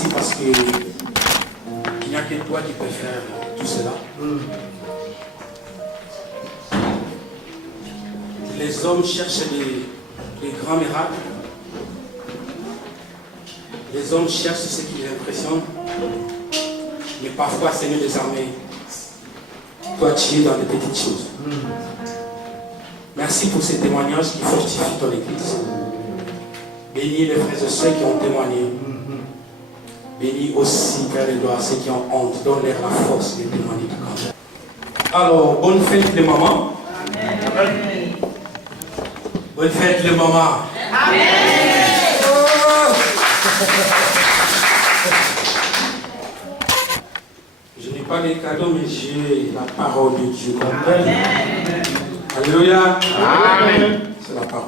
merci parce que il n'y a que toi qui peux faire tout cela. Les hommes cherchent les grands miracles. Les hommes cherchent ce qui les impressionne. Mais parfois, Seigneur des armées, toi tu es dans les petites choses. Merci pour ces témoignages qui fortifient ton Église. Bénis les frères et sœurs qui ont témoigné. Bénis aussi, Père de gloire, ceux qui ont honte. Donne-leur la force de témoigner ta grandeur. Alors, bonne fête les mamans. Amen. Bonne fête les mamans. Amen. Oh. Je n'ai pas les cadeaux, mais j'ai la parole de Dieu. Amen. Alléluia. Amen. C'est la parole.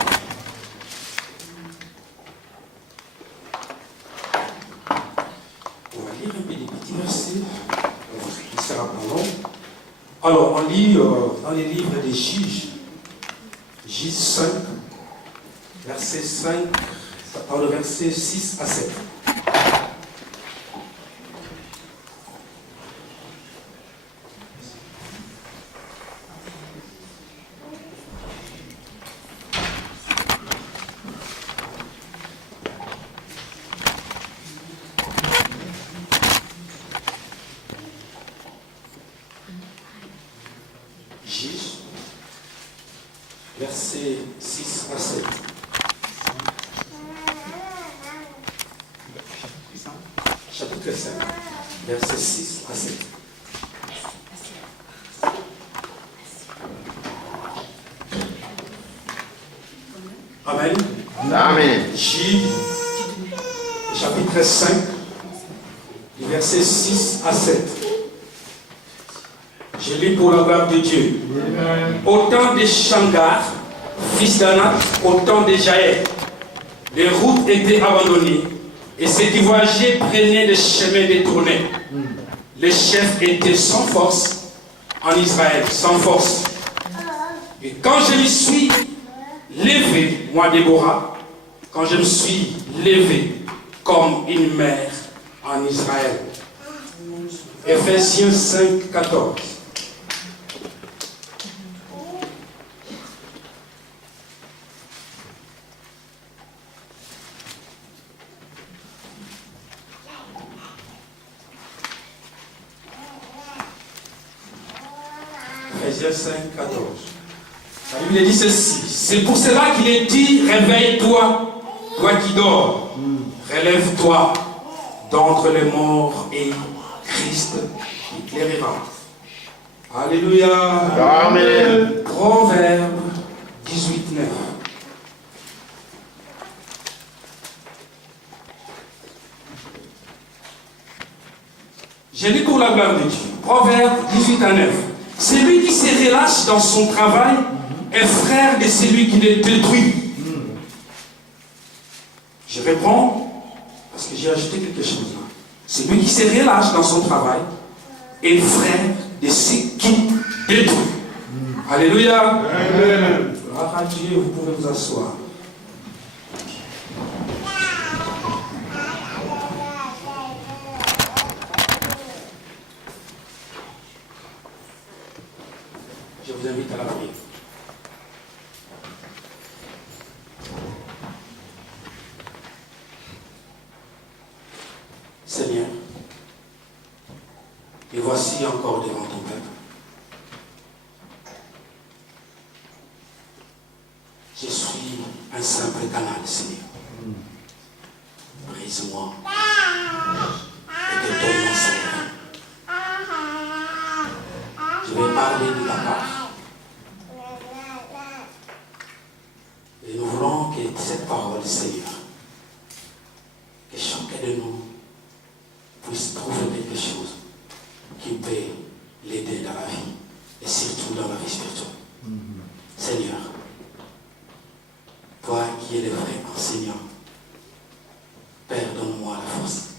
On va lire un peu des petits versets. Il sera pas long. Alors, on lit dans les livres des Juges. Juges 5, verset 5, le verset 6 à 7. Verset 6 à 7. Chapitre 5, verset 6 à 7. Amen. Amen. Juges, chapitre 5, verset 6 à 7. Je lis pour la gloire de Dieu. Au temps de Shamgar, fils d'Anak, au temps de Jaël, les routes étaient abandonnées et ceux qui voyageaient prenaient des chemins détournés. Les chefs étaient sans force en Israël, sans force. Et quand je me suis levé, moi Déborah, quand je me suis levé comme une mère en Israël. Ephésiens 5, 14. Ephésiens 5, 14. La Bible dit ceci. C'est pour cela qu'il est dit, réveille-toi, toi qui dors. Relève-toi d'entre les morts et Christ éclairera. Alléluia. Amen. Proverbe 18, 9. Je lis pour la gloire de Dieu. Proverbe 18 à 9. Celui qui se relâche dans son travail est frère de celui qui le détruit. Je reprends parce que j'ai ajouté quelque chose là. Celui qui se relâche dans son travail est frère de celui qui détruit. Alléluia. Amen. Gloire à Dieu, vous pouvez vous asseoir. Je vous invite à la prière. Seigneur, et voici encore devant ton peuple. Je suis un simple canal, Seigneur. Brise-moi et détourne-moi, Seigneur. Je vais parler de ta part. Et nous voulons que cette parole, Seigneur, que chacun de nous puisse trouver quelque chose qui peut l'aider dans la vie et surtout dans la vie spirituelle. Seigneur, toi qui es le vrai enseignant, Père, donne-moi la force.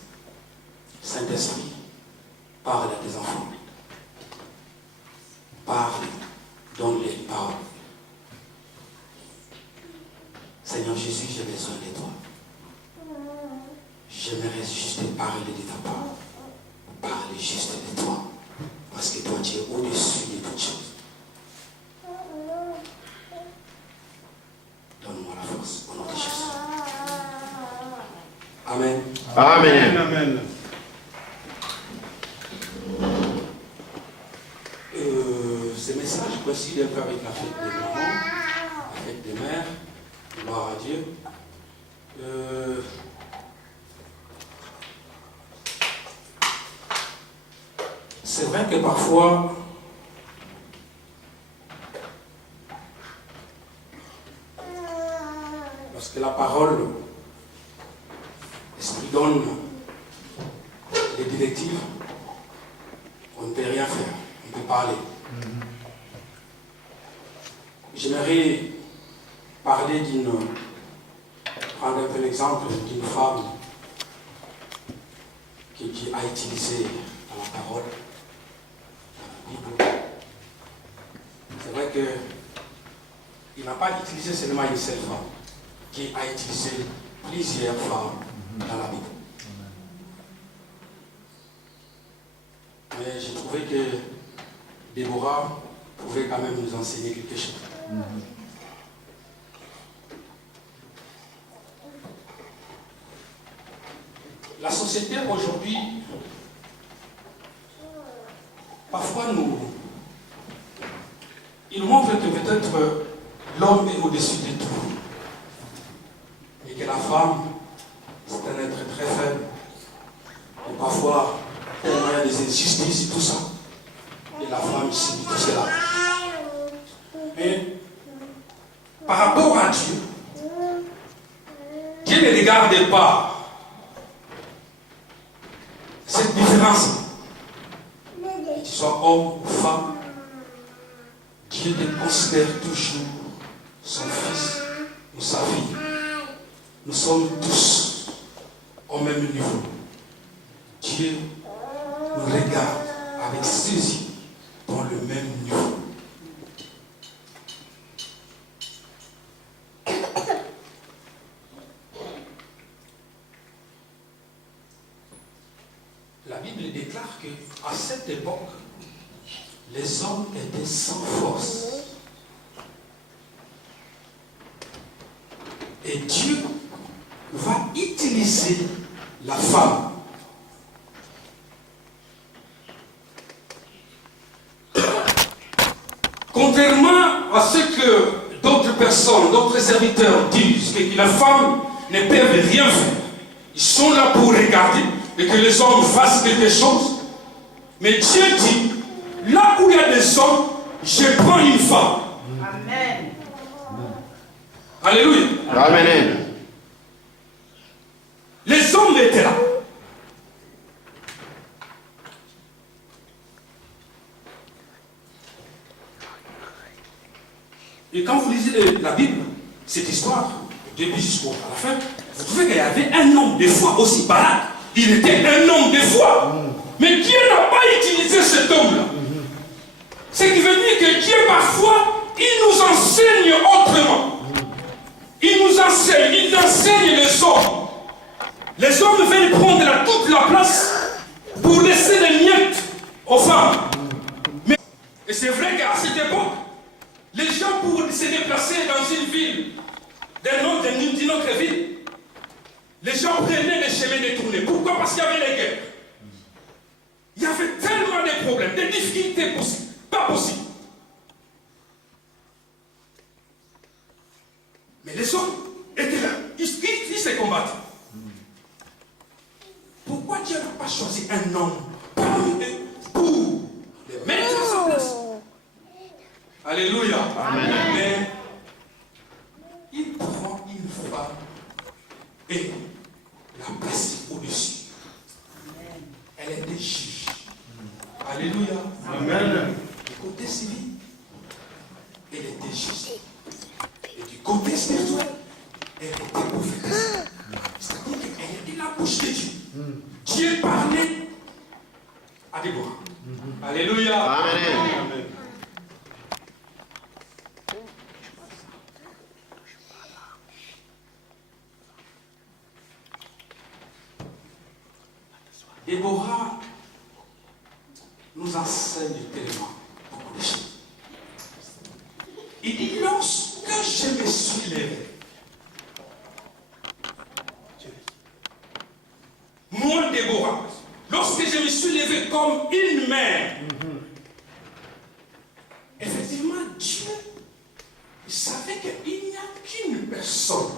Saint-Esprit, parle à tes enfants. Parle, donne-les une parole. Seigneur Jésus, j'ai besoin de toi. j'aimerais juste te parler de ta part. Parler juste de toi. Parce que toi, tu es au-dessus de toutes choses. Donne-moi la force au nom de Jésus. Amen. Amen. Amen. Ce message coïncide un peu avec la fête des mamans, la fête des mères. Gloire à Dieu. C'est vrai que parfois, lorsque la parole, l'Esprit donne les directives, on ne peut rien faire, on peut parler. J'aimerais parler prendre un peu l'exemple d'une femme que Dieu a utilisée dans la parole, dans la Bible. C'est vrai qu'il n'a pas utilisé seulement une seule femme, Dieu a utilisé plusieurs femmes dans la Bible. Mais j'ai trouvé que Déborah pouvait quand même nous enseigner quelque chose. La société aujourd'hui, parfois il nous montre que peut-être l'homme est au-dessus de tout. Et que la femme, c'est un être très faible. Et parfois, il y a des injustices et tout ça. Et la femme subit tout cela. Mais par rapport à Dieu, Dieu ne regarde pas cette différence. Que tu sois homme ou femme, Dieu te considère toujours son fils ou sa fille. Nous sommes tous au même niveau. Dieu nous regarde avec ses yeux dans le même niveau. La Bible déclare qu'à cette époque, les hommes étaient sans force. Et Dieu va utiliser la femme. Contrairement à ce que d'autres personnes, d'autres serviteurs disent, que les femmes ne peuvent rien faire. Ils sont là pour regarder et que les hommes fassent quelque chose. Mais Dieu dit, là où il y a des hommes, je prends une femme. Amen. Alléluia. Amen. Les hommes étaient là. Et quand vous lisez la Bible, cette histoire, du début jusqu'à la fin, vous trouvez qu'il y avait un homme de foi aussi Barak. Il était un homme de foi. Mais Dieu n'a pas utilisé cet homme-là. Ce qui veut dire que Dieu, parfois, il nous enseigne autrement. Il nous enseigne, il enseigne les hommes. Les hommes veulent prendre toute la place pour laisser les miettes aux femmes. Mais, et c'est vrai qu'à cette époque, les gens pour se déplacer dans une ville, d'une autre ville, les gens prenaient les chemins détournés. Pourquoi? Parce qu'il y avait les guerres. Il y avait tellement de problèmes, de difficultés possibles. Pas possible. Mais les hommes étaient là. Ils se combattaient. Pourquoi Dieu n'a pas choisi un homme parmi eux pour les mettre à sa place? Alléluia. Amen. Mais il prend une femme et la place au-dessus. Elle était juge. Alléluia. Amen. Du côté civil, elle était juste. Et du côté spirituel, elle était prophétesse. C'est-à-dire qu'elle était la bouche de Dieu. Dieu parlait à Déborah. Alléluia. Amen. Amen. Déborah nous enseigne tellement beaucoup de choses. Il dit, lorsque je me suis levé, moi Déborah, lorsque je me suis levé comme une mère, effectivement Dieu, il savait qu'il n'y a qu'une personne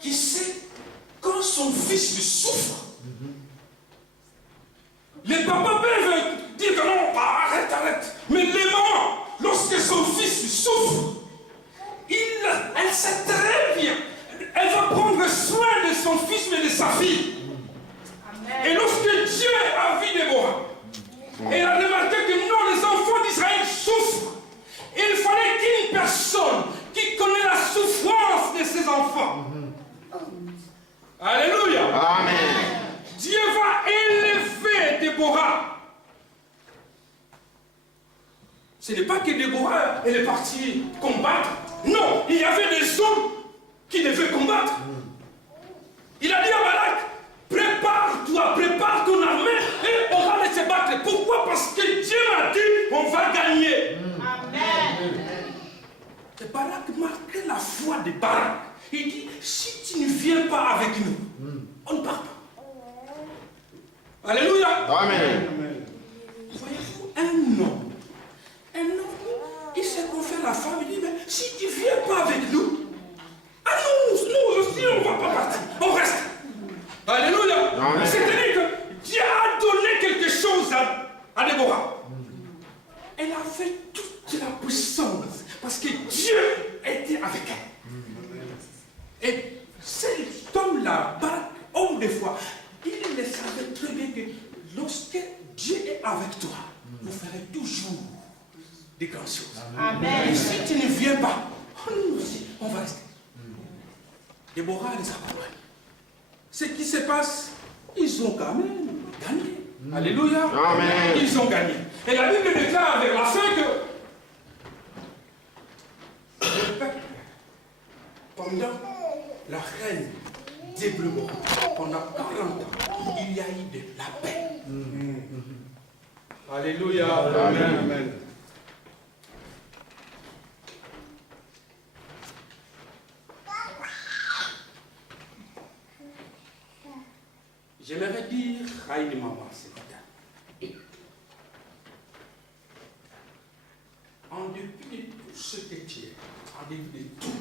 qui sait quand son fils lui souffre. Les papas peuvent dire que non, arrête. Mais les mamans, lorsque son fils lui souffre, elle sait très bien. Elle va prendre soin de son fils mais de sa fille. Amen. Et lorsque Dieu a vu Déborah, et a remarqué que non, les enfants d'Israël souffrent, il fallait qu'une personne qui connaît la souffrance de ses enfants. Alléluia. Amen. Dieu va élever Déborah. Ce n'est pas que Déborah elle est partie combattre. Non, il y avait des hommes qui devaient combattre. Il a dit à Balak, prépare-toi, prépare ton armée et on va aller se battre. Pourquoi? Parce que Dieu m'a dit, on va gagner. Amen. Et Balak marquait la foi de Balak. Il dit, si tu ne viens pas avec nous, on ne part pas. Alléluia. Amen. Voyez-vous, un homme, il sait qu'on fait la femme, il dit, mais si tu ne viens pas avec nous, nous aussi, on ne va pas partir, on reste. Alléluia. C'est-à-dire que Dieu a donné quelque chose à Déborah. Elle avait toute la puissance, parce que Dieu était avec elle. Et cet homme-là, homme de foi, il le savait très bien que lorsque Dieu est avec toi, vous ferez toujours des grandes choses. Amen. Et si tu ne viens pas, nous aussi, on va rester. Déborah les accompagne. Ce qui se passe, ils ont quand même gagné. Alléluia. Amen. Ils ont gagné. Et la Bible déclare vers la fin que le peuple, pendant la reine d'Hébreu, pendant 40 ans, il y a eu de la paix. Alléluia. Amen. Amen. J'aimerais dire à une maman ce matin, en dépit de tout ce que tu es, en dépit de tout,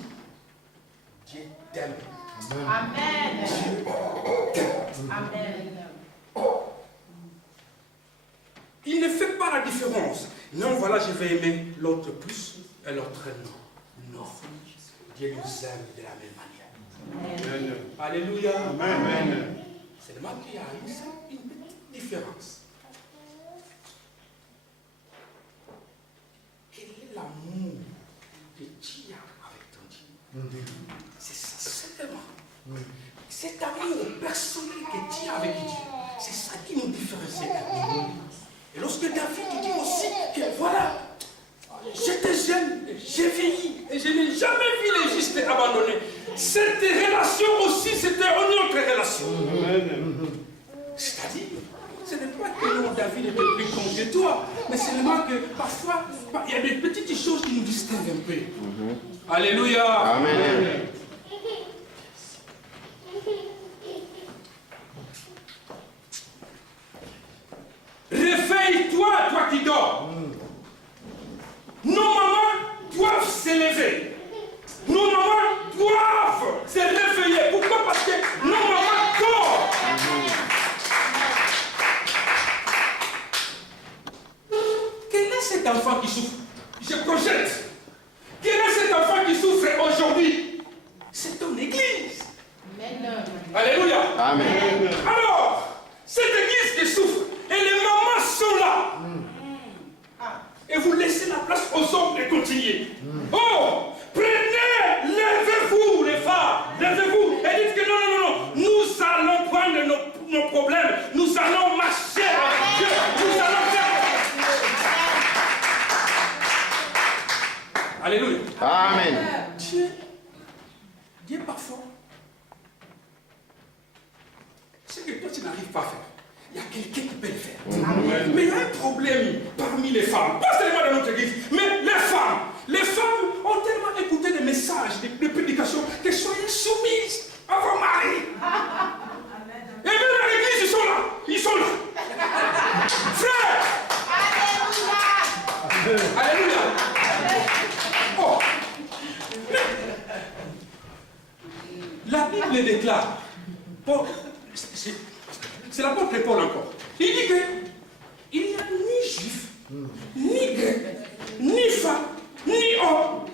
Dieu t'aime. Amen. Dieu t'aime. Amen. Il ne fait pas la différence. Non, voilà, je vais aimer l'autre plus et l'autre non. Non. Dieu nous aime de la même manière. Amen. Alléluia. Amen. C'est le mal qui a une petite différence. Quel est l'amour que tu as avec ton Dieu? C'est ça, simplement. Cet amour personnel que tu as avec Dieu, c'est ça qui nous différencie. Et lorsque David dit aussi que voilà, j'étais jeune, j'ai vieilli et je n'ai jamais vu les justes abandonnés. Cette relation aussi, c'était une autre relation. C'est-à-dire, ce n'est pas que non, David était plus con que toi, mais seulement que parfois, il y a des petites choses qui nous distinguent un peu. Alléluia. Amen. Réveille-toi, toi qui dors. Nos mamans doivent s'élever. Nos mamans doivent se réveiller. Pourquoi? Parce que nos mamans dorment. Quel est cet enfant qui souffre? Je projette. Quel est cet enfant qui souffre aujourd'hui? C'est ton église. Amen. Alléluia. Amen. Alors, cette église qui souffre, et les mamans sont là. Et vous laissez la place aux hommes de continuer. Oh, prenez, levez-vous les femmes, levez-vous et dites que non, nous allons prendre nos problèmes, nous allons marcher avec Dieu, nous allons faire. Alléluia. Amen. Dieu parfois, c'est que toi tu n'arrives pas à faire, il y a quelqu'un qui peut le faire. Mais il y a un problème parmi les femmes, pas seulement dans notre église, mais les femmes. Les femmes ont tellement écouté des messages, des prédications, que soyez soumises à vos maris. Et même à l'église, ils sont là. Ils sont là. Frère! Alléluia! Alléluia! Oh! La Bible déclare, c'est l'apôtre Paul encore, il dit que il n'y a ni juif, ni grec, ni femme, ni homme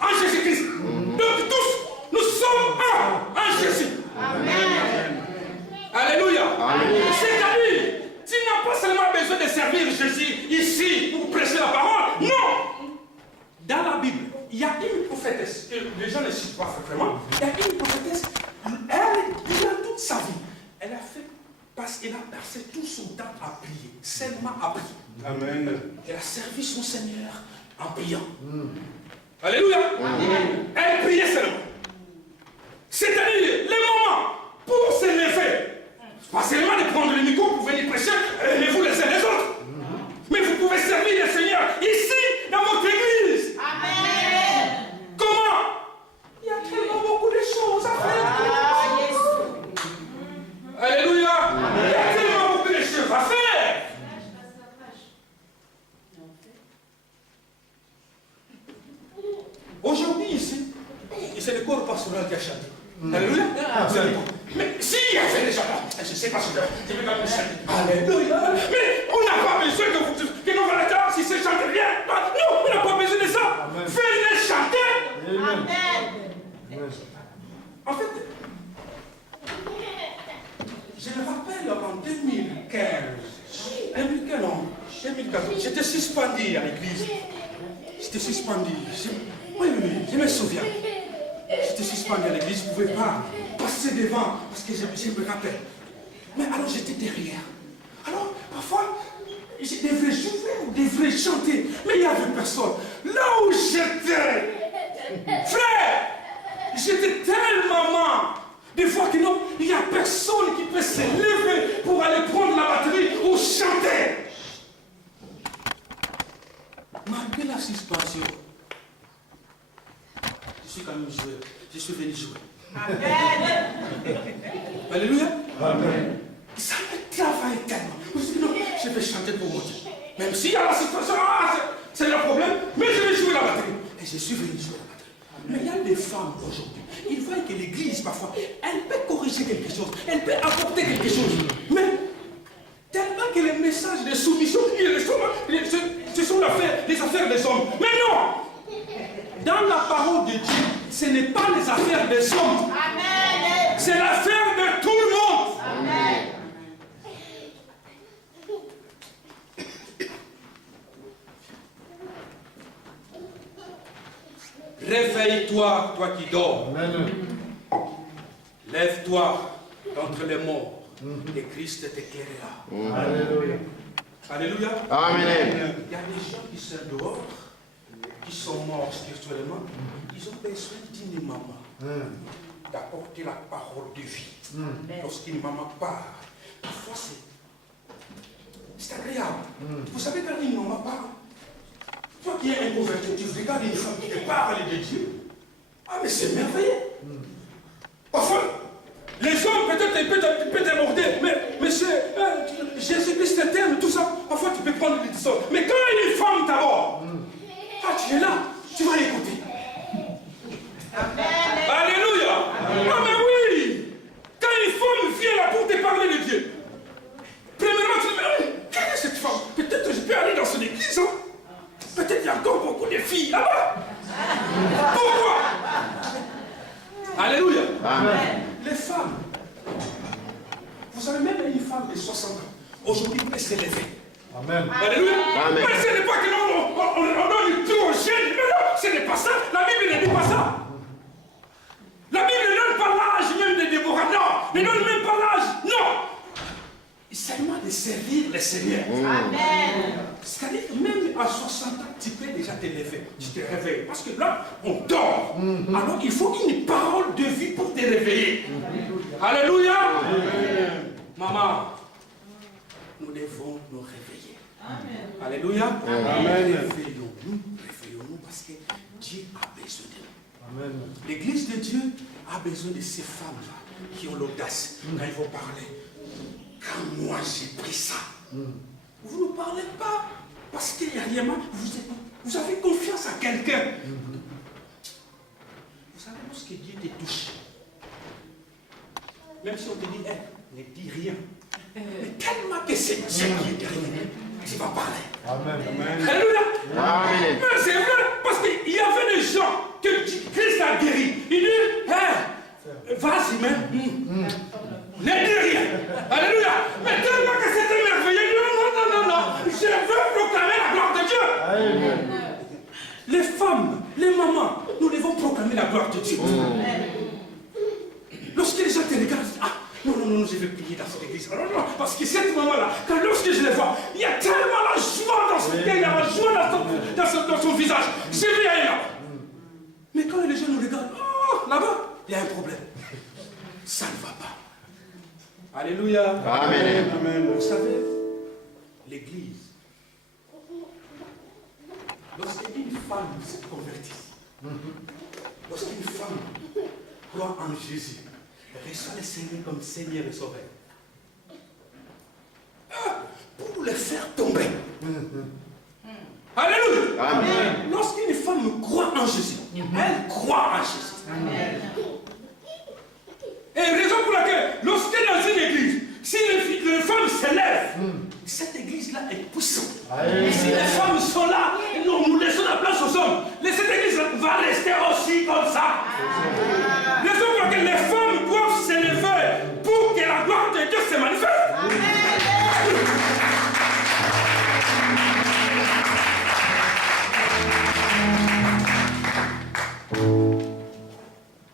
en Jésus-Christ. Donc tous, nous sommes un en Jésus. Amen. Alléluia. C'est-à-dire, tu n'as pas seulement besoin de servir Jésus ici pour prêcher la parole. Non. Dans la Bible, il y a une prophétesse, que les gens ne citent pas vraiment. Il y a une prophétesse, elle, durant toute sa vie, elle a fait, parce qu'elle a passé tout son temps à prier, seulement à prier. Amen. Elle a servi son Seigneur en priant. Alléluia. Elle priait seulement. C'est-à-dire, les moments pour se lever, pas seulement de prendre le micro pour venir prêcher, aimez-vous les uns les autres. Mais vous pouvez servir le Seigneur ici, dans votre église. Amen. Comment? Il y a tellement beaucoup de choses à faire. Alléluia. Il y a tellement beaucoup de choses à faire. Aujourd'hui ici, c'est le corps pastoral qui a chanté. Alléluia. Mais s'il y avait déjà là, je ne sais pas si je vais quand même chanter. Alléluia. Mais on n'a pas besoin que nos valeurs, si c'est chanter rien. Non, on n'a pas besoin de ça. Faites-les chanter. Amen. En fait, je me rappelle en 2014, j'étais suspendu à l'église. J'étais suspendu. Oui, je me souviens. J'étais suspendu à l'église, je ne pouvais pas passer devant parce que je me rappelle. Mais alors j'étais derrière. Alors parfois, je devrais jouer ou devrais chanter, mais il n'y avait personne. Là où j'étais, frère, j'étais tellement mal. Des fois que non, il n'y a personne qui peut se lever pour aller prendre la batterie ou chanter. Malgré la suspension, je suis quand même joueur. Je suis venu jouer. Amen. Alléluia. Amen. Ça me travaille tellement. Je me suis dit non, je vais chanter pour mon Dieu. Même s'il y a la situation, c'est le problème, mais je vais jouer la batterie. Et je suis venu jouer la batterie. Mais il y a des femmes aujourd'hui. Ils voient que l'église, parfois, elle peut corriger quelque chose. Elle peut apporter quelque chose. Mais tellement que les messages de soumission, ce sont les affaires des hommes. Mais non! Dans la parole de Dieu, ce n'est pas les affaires des hommes. Amen. C'est l'affaire de tout le monde. Amen. Réveille-toi, toi qui dors. Amen. Lève-toi d'entre les morts. Et Christ t'éclairera. Alléluia. Alléluia. Amen. Il y a des gens qui sont dehors, qui sont morts spirituellement. Ils ont besoin d'une maman d'apporter la parole de vie. Lorsqu'une maman part, parfois c'est agréable. Vous savez, quand une maman parle, toi qui es inconverti, tu regardes une femme qui te parle de Dieu. Ah, mais c'est merveilleux. Parfois, les hommes peut-être peuvent déborder, mais monsieur, Jésus-Christ t'aime, tout ça. Parfois, tu peux prendre des décisions. Mais quand une femme d'abord, tu es là, tu vas l'écouter. Alléluia. Ah, mais oui. Quand une femme vient là pour te parler de Dieu, premièrement, tu te dis, mais quelle est cette femme? Peut-être que je peux aller dans son église. Hein? Peut-être qu'il y a encore beaucoup de filles là-bas. Pourquoi? Alléluia. Amen. Les femmes, vous savez, même une femme de 60 ans, aujourd'hui peut se lever. Amen. Alléluia. Amen. Mais ce n'est pas que on donne tout aux jeunes. Mais non, ce n'est pas ça. La Bible ne dit pas ça. La Bible ne donne pas l'âge même de Déborah. Non. Ne donne même pas l'âge. Non. Il s'agit de servir le Seigneur. Amen. C'est-à-dire que même à 60 ans, tu peux déjà te lever. Tu te réveilles. Parce que là, on dort. Alors il faut une parole de vie pour te réveiller. Alléluia. Maman, nous devons nous réveiller. Amen. Alléluia. Amen. Réveillons-nous parce que Dieu a besoin de nous. Amen. L'église de Dieu a besoin de ces femmes-là qui ont l'audace quand ils vont parler. Quand moi j'ai pris ça, vous ne parlez pas parce qu'il y a rien. Vous avez confiance à quelqu'un. Vous savez, lorsque Dieu te touche, même si on te dit, ne dis rien, mais tellement que c'est Dieu qui est derrière, tu vas parler. Amen. Alléluia. Amen. Mais c'est vrai, parce qu'il y avait des gens que Christ a guéris. Il dit, vas-y, mais ne dis rien. Alléluia. Mais tellement que c'était merveilleux, il dit, non, je veux proclamer la gloire de Dieu. Amen. Les femmes, les mamans, nous devons proclamer la gloire de Dieu. Lorsque les gens te regardent, non, je vais prier dans cette église. Non, parce que cette maman-là, lorsque je les vois, il y a tellement la joie dans son cœur, il y a la joie dans son visage. C'est rien là. Mais quand les gens nous regardent, là-bas, il y a un problème. Ça ne va pas. Alléluia. Amen. Vous savez, l'église, lorsqu'une femme se convertit, lorsqu'une femme croit en Jésus, reçoit le Seigneur comme Seigneur et Sauveur, pour le faire tomber. Alléluia. Amen. Lorsqu'une femme croit en Jésus, elle croit en Jésus. Amen. Et raison pour laquelle, lorsque dans une église, si les femmes s'élèvent, cette église-là est puissante. Et si les femmes sont là, nous laissons la place aux hommes, cette église va rester aussi comme ça. Raison pour laquelle les femmes doivent s'élever pour que la gloire de Dieu se manifeste.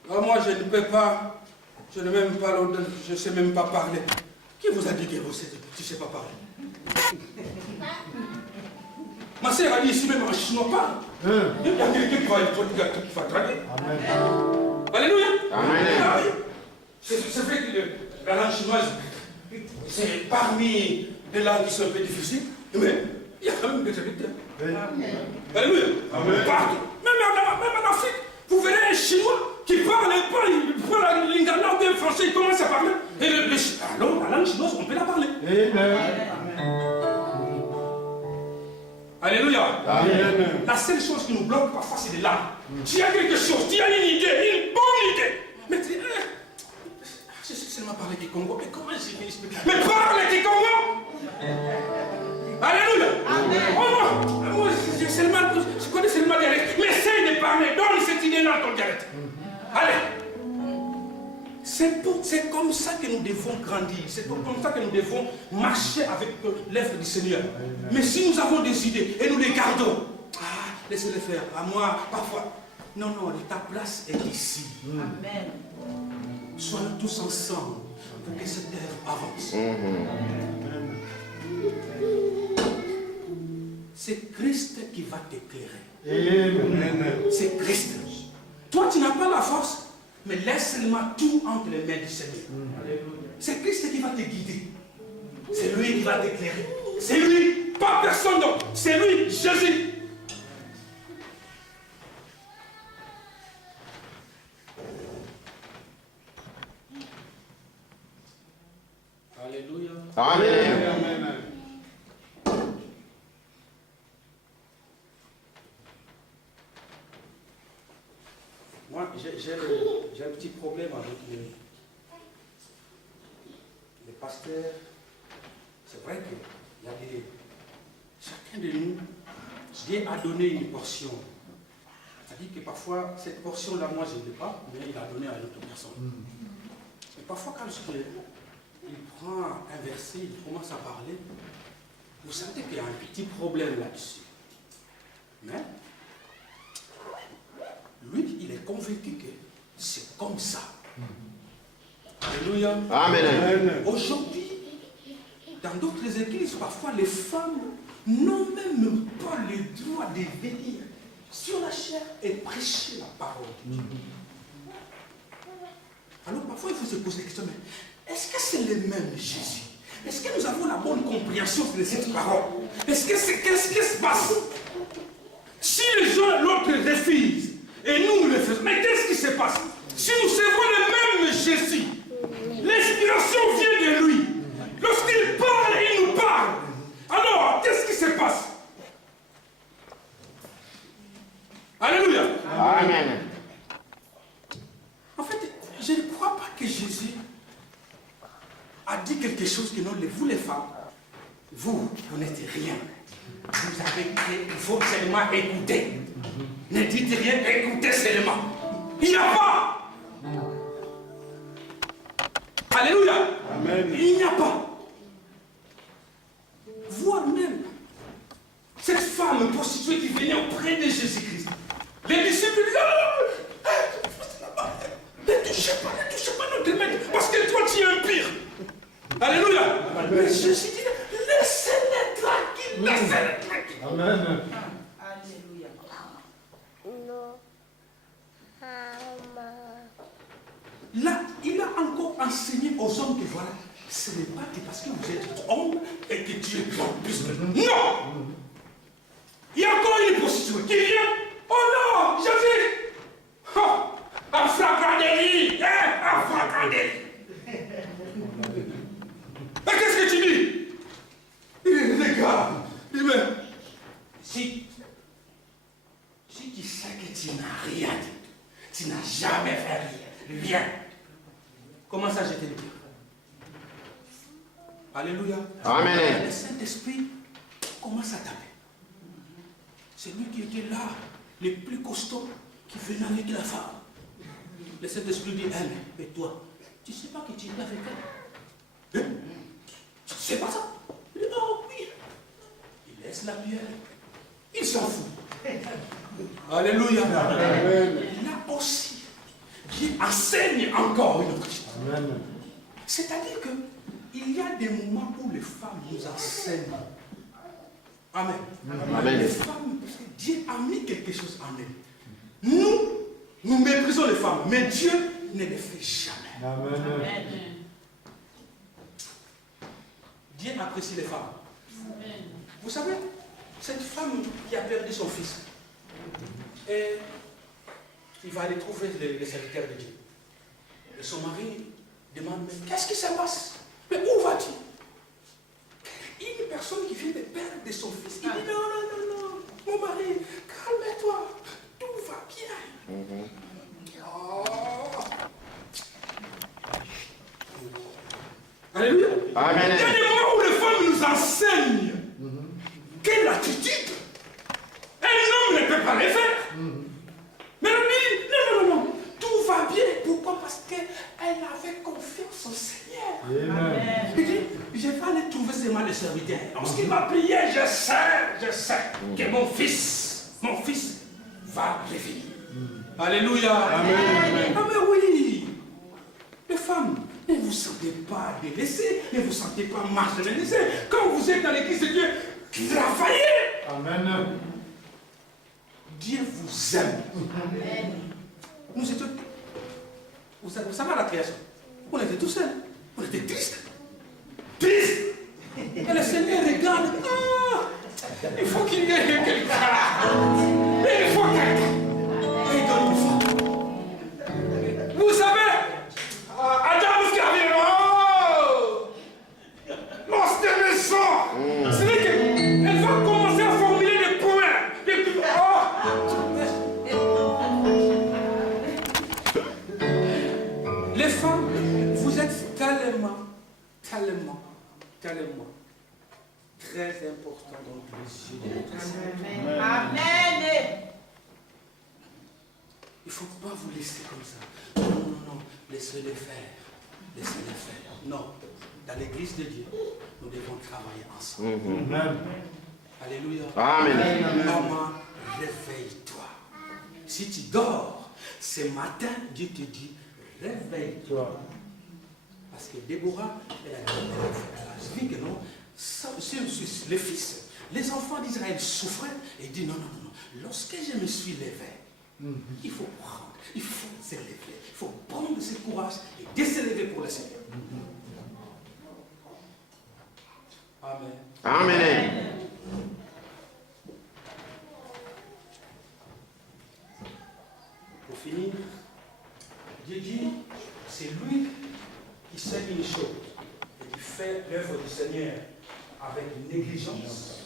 Moi, je ne peux pas, je ne sais même pas parler. Qui vous a dit que tu ne sais pas parler? Ma sœur a dit ici même en chinois parle. Il y a quelqu'un qui va traduire. Alléluia. Amen. C'est vrai que la langue chinoise, c'est parmi les langues qui sont un peu difficiles, mais il y a quand même des traducteurs. Alléluia. Partout. Même en Afrique, vous verrez un Chinois qui parle il prend la lingala ou bien le français, il commence à parler. Et alors, la langue chinoise, on peut la parler. Alléluia. Amen. La seule chose qui nous bloque parfois, c'est les larmes. Tu as quelque chose, tu as une idée, une bonne idée. Mais tu je sais seulement parler Kikongo. Mais comment je vais expliquer? Mais parle Kikongo. Alléluia. Moi, je connais seulement dialecte. Mais essaye de parler, donne cette idée dans ton dialecte. Allez. C'est comme ça que nous devons grandir. C'est comme ça que nous devons marcher avec l'œuvre du Seigneur. Mais si nous avons des idées et nous les gardons, laissez-les faire. À moi, parfois. Non, ta place est ici. Amen. Soyons tous ensemble pour que cette œuvre avance. C'est Christ qui va t'éclairer. C'est Christ. Toi, tu n'as pas la force, mais laisse seulement tout entre les mains du Seigneur. C'est Christ qui va te guider. C'est lui qui va t'éclairer. C'est lui, pas personne d'autre. C'est lui, Jésus. Alléluia. Amen. Moi, j'ai un petit problème avec les pasteurs. C'est vrai qu'il y a des... Chacun de nous, Dieu a donné une portion. C'est-à-dire que parfois, cette portion-là, moi, je ne l'ai pas, mais il a donné à une autre personne. Et parfois, quand il prend un verset, il commence à parler, vous sentez qu'il y a un petit problème là-dessus. Mais, lui, il est convaincu que c'est comme ça. Alléluia. Amen. Aujourd'hui, dans d'autres églises, parfois les femmes n'ont même pas le droit de venir sur la chair et prêcher la parole de Dieu. Alors parfois il faut se poser la question, mais est-ce que c'est le même Jésus? Est-ce que nous avons la bonne compréhension de cette parole? Qu'est-ce qui se passe? Si les gens l'autre refuse et nous le faisons, mais qu'est-ce qui se passe? Si nous servons le même Jésus, l'inspiration vient de lui. Lorsqu'il parle, il nous parle. Alors, qu'est-ce qui se passe? Alléluia. Amen. En fait, je ne crois pas que Jésus a dit quelque chose que non, vous les femmes, vous n'êtes rien. Vous avez, il faut seulement écouter. Ne dites rien, écoutez seulement. Il n'y a pas. Alléluia. Amen. Il n'y a pas. Voire même, cette femme prostituée qui venait auprès de Jésus-Christ. Les disciples disaient, ne touchez pas notre maître, parce que toi tu es un pire. Alléluia. Mais Jésus dit, laissez-les tranquilles, laissez-les tranquilles. Amen. Alléluia. Là, il a encore enseigné aux hommes que voilà, ce n'est pas que parce que vous êtes homme et que Dieu est grand plus que nous. Non! Il y a encore une prostituée qui vient. Oh non, Jésus! Oh, un flagrant délit! Un flagrant délit! Mais qu'est-ce que tu dis? Les gars, il dit, mais si tu sais que tu n'as rien dit, tu n'as jamais fait rien, comment ça je te le dis? Alléluia. Amen. Le Saint-Esprit commence à taper. C'est lui qui était là, le plus costaud, qui venait avec la femme. Le Saint-Esprit dit, mais toi, tu ne sais pas que tu es avec elle? Hein? Tu ne sais pas ça? Il dit, oh oui. Il laisse la bière. Il s'en fout. Alléluia. Amen. Là aussi, Dieu enseigne encore une autre chose. Amen. C'est-à-dire qu'il y a des moments où les femmes nous enseignent. Amen. Amen. Les femmes, parce que Dieu a mis quelque chose en elles. Nous méprisons les femmes, mais Dieu ne les fait jamais. Amen. Dieu apprécie les femmes. Vous savez, cette femme qui a perdu son fils, et il va aller trouver le serviteur de Dieu. Et son mari demande, mais qu'est-ce qui se passe? Mais où vas-tu? Une personne qui vient de perdre son fils, il dit, non, mon mari, calme-toi, tout va bien. Oh. Alléluia. Amen. Il y a des moments où les femmes nous enseignent quelle attitude un homme ne peut pas les faire. Mais on dit, non, tout va bien. Pourquoi? Parce qu'elle avait confiance au Seigneur. Amen. Il dit, je vais aller trouver seulement le serviteur. Lorsqu'il va prier, je sais que mon fils va revenir. Alléluia. Amen. Ah mais oui. Les femmes, ne vous sentez pas délaissées, ne vous sentez pas marginalisées. Quand vous êtes dans l'église de Dieu, travaillez. Amen. Dieu vous aime. Amen. Nous étions... Vous savez à la création, on était tous seuls. On était tristes. Tristes. Et le Seigneur regarde. Ah, il faut qu'il y ait quelqu'un. Il faut quelqu'un. Et il donne une femme. Vous savez, Adam qui arrive. Oh, lorsque elle sort, c'est vrai qu'elle va commencer à formuler des poèmes. Les femmes, vous êtes tellement très importants dans les yeux de notre Seigneur. Amen. Il ne faut pas vous laisser comme ça. Non, laissez-les faire. Laissez-les faire. Non, dans l'église de Dieu, nous devons travailler ensemble. Amen. Alléluia. Amen. Maman, réveille-toi. Si tu dors, ce matin, Dieu te dit, réveille-toi. Parce que Déborah, elle a dit que non, les fils, les enfants d'Israël souffraient et dit non. Lorsque je me suis levé, il faut prendre, il faut s'élever, il faut prendre ce courage et de s'élever pour le Seigneur. Amen. Amen. Pour finir, Dieu dit, c'est lui qui sait une chose et qui fait l'œuvre du Seigneur avec négligence.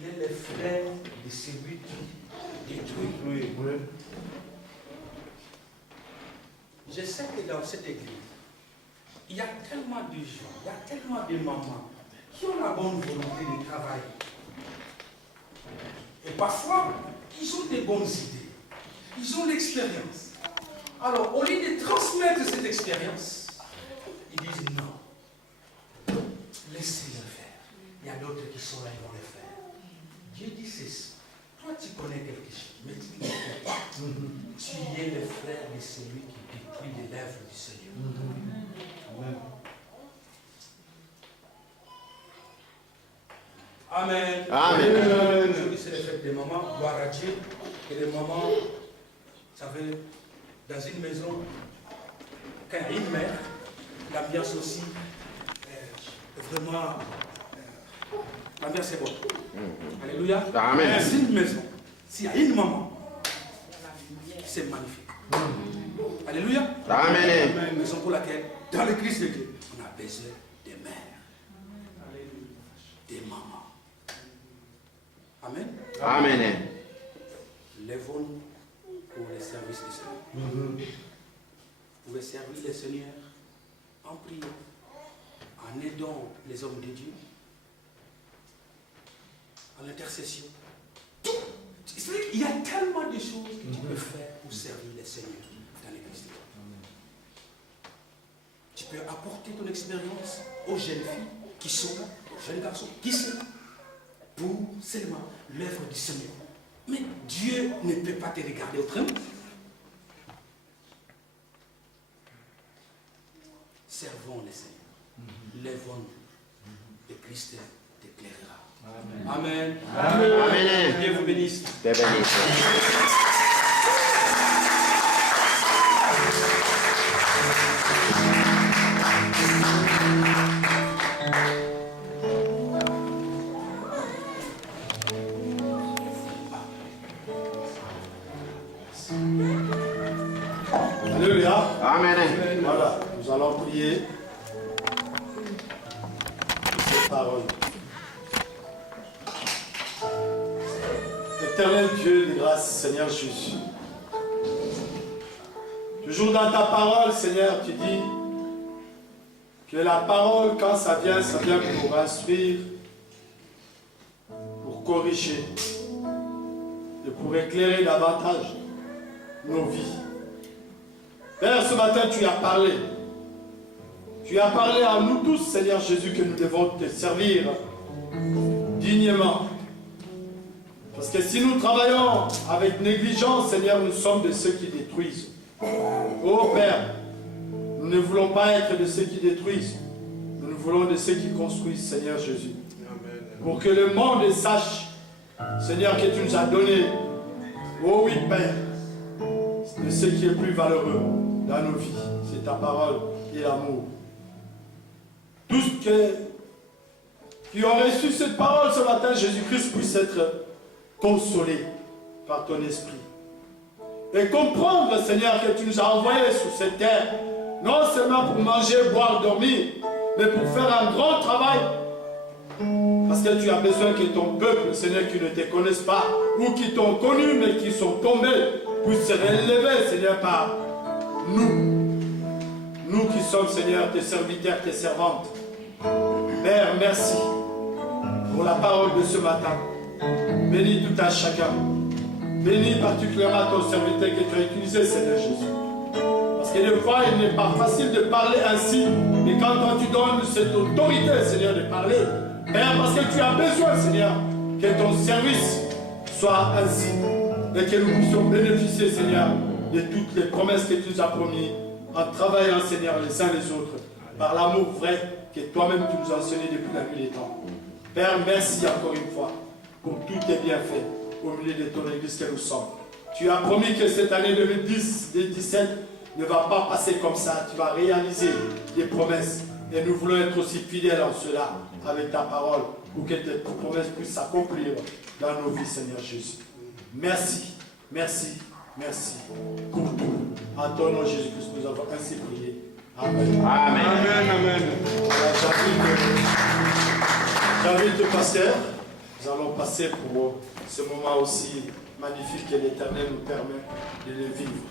Il est le frère de celui qui détruit. Oui. Je sais que dans cette église, il y a tellement de gens, il y a tellement de mamans qui ont la bonne volonté de travailler. Et parfois, ils ont des bonnes idées. Ils ont l'expérience. Alors, au lieu de transmettre cette expérience, ils disent non. Laissez-le faire. Il y a d'autres qui sont là, ils vont le faire. Dieu dit ceci. Toi, tu connais quelque chose, mais tu ne le fais pas. Tu es le frère de celui qui détruit les lèvres du Seigneur. Amen. Amen. Aujourd'hui, c'est le fait des mamans. Gloire à Dieu. Et les mamans, vous savez, dans une maison, quand il y a une mère, l'ambiance aussi, vraiment, l'ambiance est bonne. Alléluia. Amen. Dans une maison, s'il y a une maman, c'est magnifique. Alléluia. Amen. Raison pour laquelle, dans l'église de Dieu, on a besoin des mères, des mamans. Amen. Amen. Lèvons-nous pour le service du Seigneur. Vous pouvez servir le Seigneur en priant, en aidant les hommes de Dieu, en intercession. Il y a tellement de choses que tu peux faire pour servir le Seigneur dans l'église de Dieu. Tu peux apporter ton expérience aux jeunes filles qui sont là, aux jeunes garçons qui sont là, pour seulement l'œuvre du Seigneur. Mais Dieu ne peut pas te regarder autrement. Servons le Seigneur. Lèvons-nous. Et Christ t'éclairera. Amen. Amen. Amen. Dieu vous bénisse. Dieu bénisse. Alléluia. Amen. Voilà, nous allons prier cette parole. Éternel Dieu de grâce, Seigneur Jésus. Toujours dans ta parole, Seigneur, tu dis que la parole, quand ça vient pour instruire, pour corriger et pour éclairer davantage nos vies. Père, ce matin, tu as parlé. Tu as parlé à nous tous, Seigneur Jésus, que nous devons te servir dignement. Parce que si nous travaillons avec négligence, Seigneur, nous sommes de ceux qui détruisent. Oh Père, nous ne voulons pas être de ceux qui détruisent. Nous voulons de ceux qui construisent, Seigneur Jésus. Pour que le monde sache, Seigneur, que tu nous as donné, oh oui, Père, de ce qui est plus valeureux dans nos vies. C'est ta parole et l'amour. Tous qui ont reçu cette parole ce matin, Jésus-Christ puisse être consolé par ton esprit. Et comprendre, Seigneur, que tu nous as envoyés sur cette terre, non seulement pour manger, boire, dormir, mais pour faire un grand travail. Parce que tu as besoin que ton peuple, Seigneur, qui ne te connaissent pas, ou qui t'ont connu, mais qui sont tombés, puissent se relever, Seigneur, par nous. Nous qui sommes, Seigneur, tes serviteurs, tes servantes. Père, merci pour la parole de ce matin. Bénis tout à chacun. Bénis particulièrement ton serviteur que tu as utilisé, Seigneur Jésus. Parce que des fois, il n'est pas facile de parler ainsi. Mais quand toi, tu donnes cette autorité, Seigneur, de parler, Père, parce que tu as besoin, Seigneur, que ton service soit ainsi. Et que nous puissions bénéficier, Seigneur, de toutes les promesses que tu nous as promises, en travaillant, Seigneur, les uns les autres, par l'amour vrai que toi-même tu nous as enseigné depuis la nuit des temps. Père, merci encore une fois pour tous tes bienfaits au milieu de ton église que nous sommes. Tu as promis que cette année 2010 et 2017 ne va pas passer comme ça. Tu vas réaliser des promesses Et nous voulons être aussi fidèles en cela, avec ta parole, pour que tes promesses puissent s'accomplir dans nos vies, Seigneur Jésus. Merci, merci, merci pour tout. En ton nom, Jésus-Christ, nous avons ainsi prié. Amen. Amen. Amen. J'invite le pasteur. Nous allons passer pour ce moment aussi magnifique que l'Éternel nous permet de le vivre.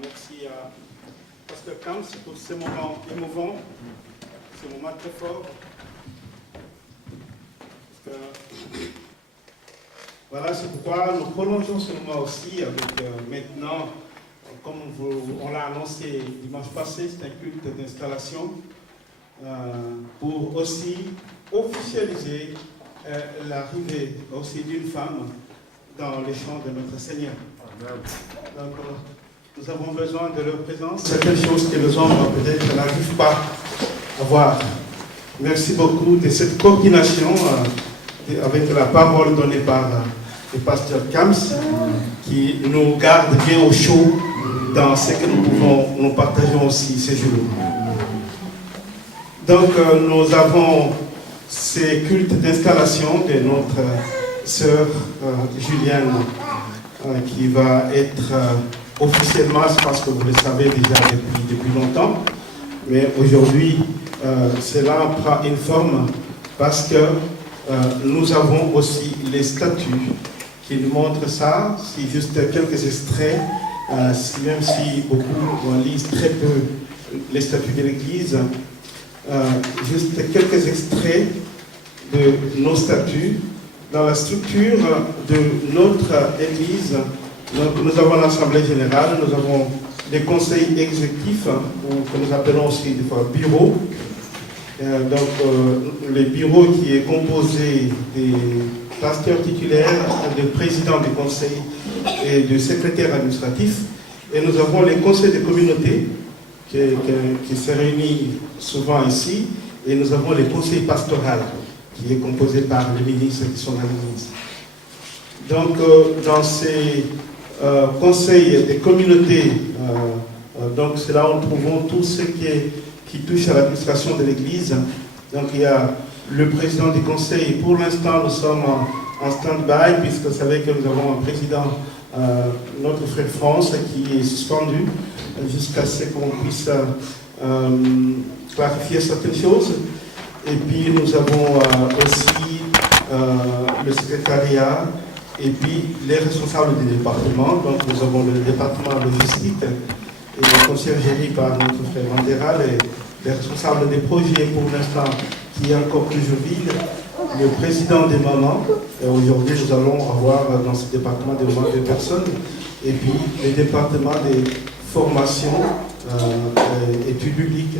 Merci à Pasteur Camps pour ce moment émouvant, ce moment très fort. Voilà, c'est pourquoi nous prolongeons ce moment aussi avec maintenant, comme on l'a annoncé dimanche passé, c'est un culte d'installation pour aussi officialiser l'arrivée aussi d'une femme dans les champs de notre Seigneur. Donc, nous avons besoin de leur présence. Certaines choses que les hommes peut-être n'arrivent pas à voir. Merci beaucoup de cette coordination avec la parole donnée par le pasteur Camps qui nous garde bien au chaud dans ce que nous partageons aussi ces jours. Donc nous avons ces cultes d'installation de notre sœur Julienne qui va être officiellement, je pense que vous le savez déjà depuis longtemps, mais aujourd'hui cela prend une forme parce que nous avons aussi les statuts qui nous montrent ça. C'est juste quelques extraits, même si beaucoup lisent très peu les statuts de l'Église, juste quelques extraits de nos statuts. Dans la structure de notre Église, nous avons l'Assemblée générale, nous avons des conseils exécutifs, que nous appelons aussi des fois bureaux. Le bureau qui est composé des pasteurs titulaires, des présidents du conseil et du secrétaire administratif. Et nous avons les conseils de communauté qui se réunissent souvent ici. Et nous avons les conseils pastoraux qui est composé par les ministres qui sont dans l'église. Donc, dans ces conseils des communautés, donc c'est là où nous trouvons tout ce qui touche à l'administration de l'église. Donc, il y a le président du conseil. Pour l'instant, nous sommes en stand-by, puisque vous savez que nous avons un président, notre frère France, qui est suspendu jusqu'à ce qu'on puisse clarifier certaines choses. Et puis nous avons aussi le secrétariat et puis les responsables du département. Donc nous avons le département logistique et la conciergerie par notre frère Mandéral et les responsables des projets pour l'instant qui est encore toujours vide, le président des mamans. Et aujourd'hui nous allons avoir dans ce département des mamans de personnes et puis le département des formations, études bibliques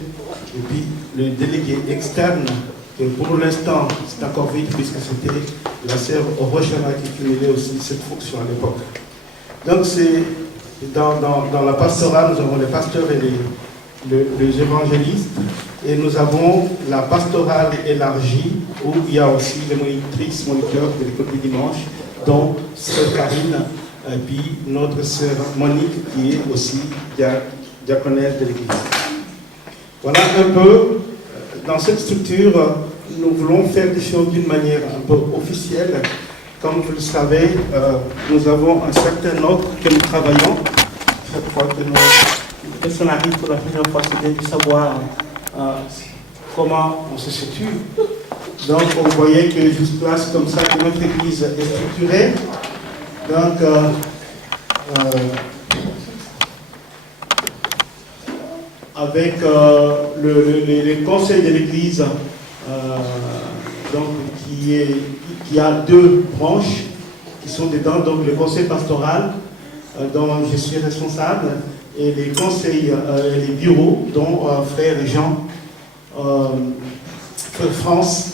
et puis le délégué externe. Et pour l'instant, c'est encore vite puisque c'était la sœur Rochana qui cumulait aussi cette fonction à l'époque. Donc c'est dans la pastorale, nous avons les pasteurs et les évangélistes, et nous avons la pastorale élargie où il y a aussi les monitrices, moniteurs de l'école du dimanche, dont sœur Karine, et puis notre sœur Monique qui est aussi diaconesse de l'église. Voilà un peu. Dans cette structure, nous voulons faire des choses d'une manière un peu officielle. Comme vous le savez, nous avons un certain ordre que nous travaillons. Chaque fois que une personne arrive pour la première fois, c'est bien de savoir comment on se situe. Donc, vous voyez que juste là, c'est comme ça que notre église est structurée. Donc, avec les conseils de l'Église, donc qui a deux branches qui sont dedans, donc le conseil pastoral dont je suis responsable et les conseils, les bureaux dont frère Jean, frère France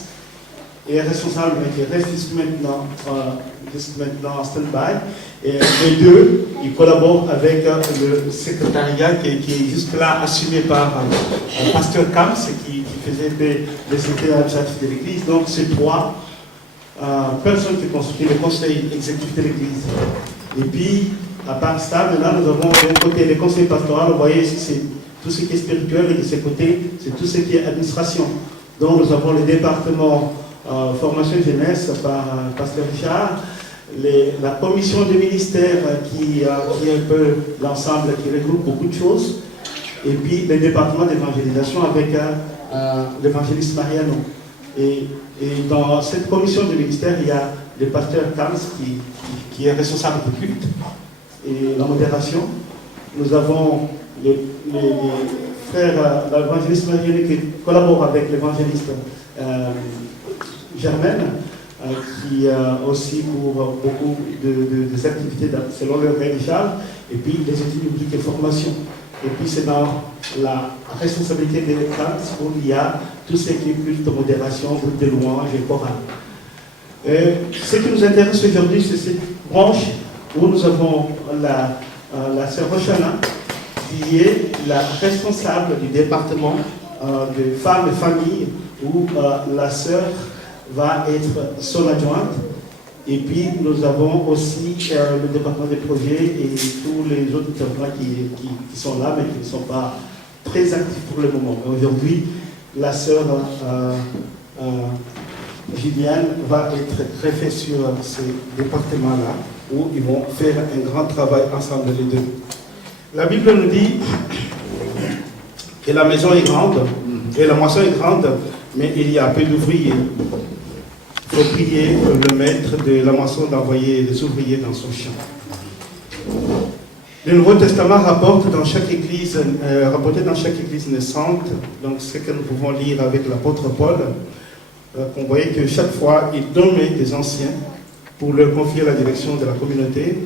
est responsable, mais qui reste jusqu'à maintenant en stand-by. Et les deux, ils collaborent avec le secrétariat qui est jusque-là assumé par pasteur Camps, qui faisait les secrétaires administratifs de l'Église. Donc, c'est trois personnes qui constituent le conseil exécutif de l'Église. Et puis, À part ça, maintenant, nous avons d'un côté les conseils pastoraux. Vous voyez ici, c'est tout ce qui est spirituel, et de ce côté, c'est tout ce qui est administration. Donc, nous avons le département formation jeunesse par Pasteur Richard, la commission du ministère qui est un peu l'ensemble, qui regroupe beaucoup de choses, et puis le département d'évangélisation avec l'évangéliste Mariano. Et dans cette commission du ministère, il y a le pasteur Kams qui est responsable du culte et la modération. Nous avons les frères, l'évangéliste Mariano qui collabore avec l'évangéliste Germaine, qui aussi pour beaucoup des activités selon le règle Charles, et puis les études bibliques et formation. Et puis c'est dans la responsabilité des classes où il y a tout ce qui est culte, modération, groupe de louanges et chorale. Ce qui nous intéresse aujourd'hui, c'est cette branche où nous avons la sœur Rochana, qui est la responsable du département de femmes et familles, où la sœur va être son adjointe. Et puis nous avons aussi le département des projets et tous les autres intervenants qui sont là, mais qui ne sont pas très actifs pour le moment. Aujourd'hui, la sœur Julienne va être greffée sur ces départements-là, où ils vont faire un grand travail ensemble les deux. La Bible nous dit que la maison est grande et la moisson est grande, mais il y a peu d'ouvriers. Il faut prier le maître de la moisson d'envoyer des ouvriers dans son champ. Le Nouveau Testament rapporte dans chaque église, rapporté dans chaque église naissante, donc ce que nous pouvons lire avec l'apôtre Paul, qu'on voyait que chaque fois il nommait des anciens pour leur confier la direction de la communauté.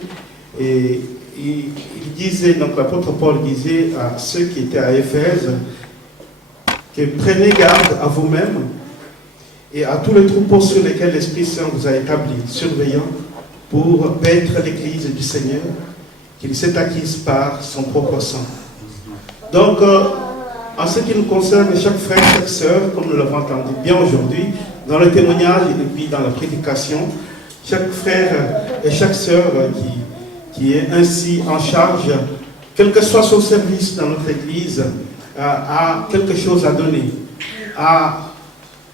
Et il disait, donc l'apôtre Paul disait à ceux qui étaient à Éphèse, que prenez garde à vous-même et à tous les troupeaux sur lesquels l'Esprit Saint vous a établi, surveillant pour paître l'Église du Seigneur, qu'il s'est acquise par son propre sang. Donc, en ce qui nous concerne, chaque frère, chaque sœur, comme nous l'avons entendu bien aujourd'hui, dans le témoignage et puis dans la prédication, chaque frère et chaque sœur qui est ainsi en charge, quel que soit son service dans notre Église, a quelque chose à donner, a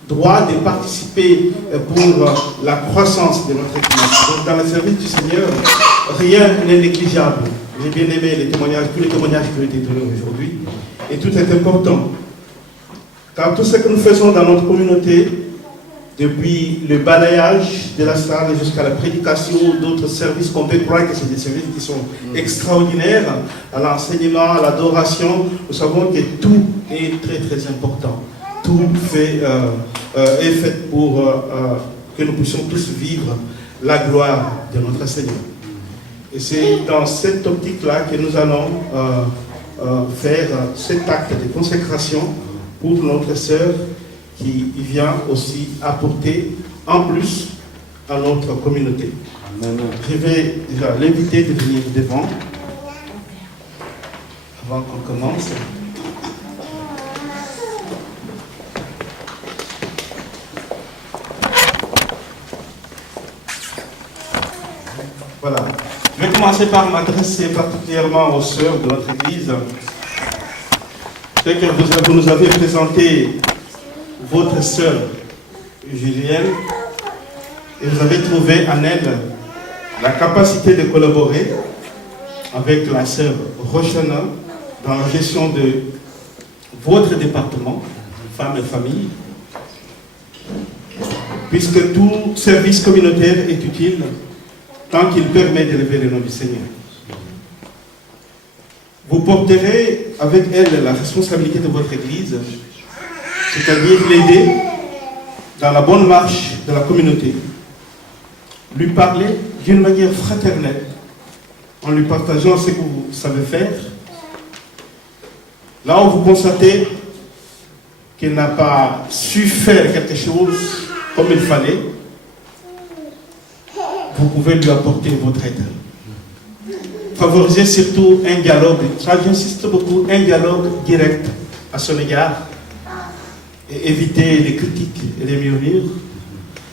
droit de participer pour la croissance de notre Église. Donc dans le service du Seigneur, rien n'est négligeable. J'ai bien aimé les témoignages, tous les témoignages qui ont été donnés aujourd'hui, et tout est important. Car tout ce que nous faisons dans notre communauté, depuis le balayage de la salle jusqu'à la prédication, d'autres services qu'on peut croire que c'est des services qui sont extraordinaires, à l'enseignement, à l'adoration, nous savons que tout est très très important. Tout est fait pour que nous puissions tous vivre la gloire de notre Seigneur. Et c'est dans cette optique-là que nous allons faire cet acte de consécration pour notre sœur qui vient aussi apporter en plus à notre communauté. Je vais déjà l'inviter de venir devant avant qu'on commence. Voilà. Je vais commencer par m'adresser particulièrement aux sœurs de notre Église. C'est que vous nous avez présenté votre sœur Julienne et vous avez trouvé en elle la capacité de collaborer avec la sœur Rochana dans la gestion de votre département, femmes et famille, puisque tout service communautaire est utile tant qu'il permet d'élever le nom du Seigneur. Vous porterez avec elle la responsabilité de votre Église, c'est-à-dire l'aider dans la bonne marche de la communauté, lui parler d'une manière fraternelle, en lui partageant ce que vous savez faire. Là où vous constatez qu'elle n'a pas su faire quelque chose comme il fallait, vous pouvez lui apporter votre aide. Favorisez surtout un dialogue, ça j'insiste beaucoup, un dialogue direct à son égard et éviter les critiques et les murmures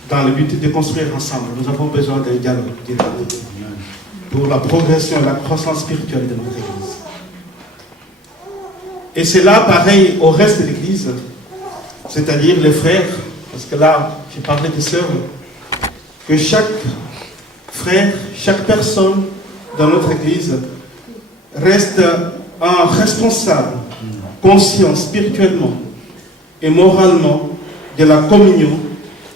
dans le but de construire ensemble. Nous avons besoin d'un dialogue direct. pour la progression et la croissance spirituelle de notre Église. Et c'est là pareil au reste de l'Église, c'est-à-dire les frères, parce que là, j'ai parlé des sœurs, que chaque frère, chaque personne dans notre Église reste un responsable, conscient spirituellement et moralement de la communion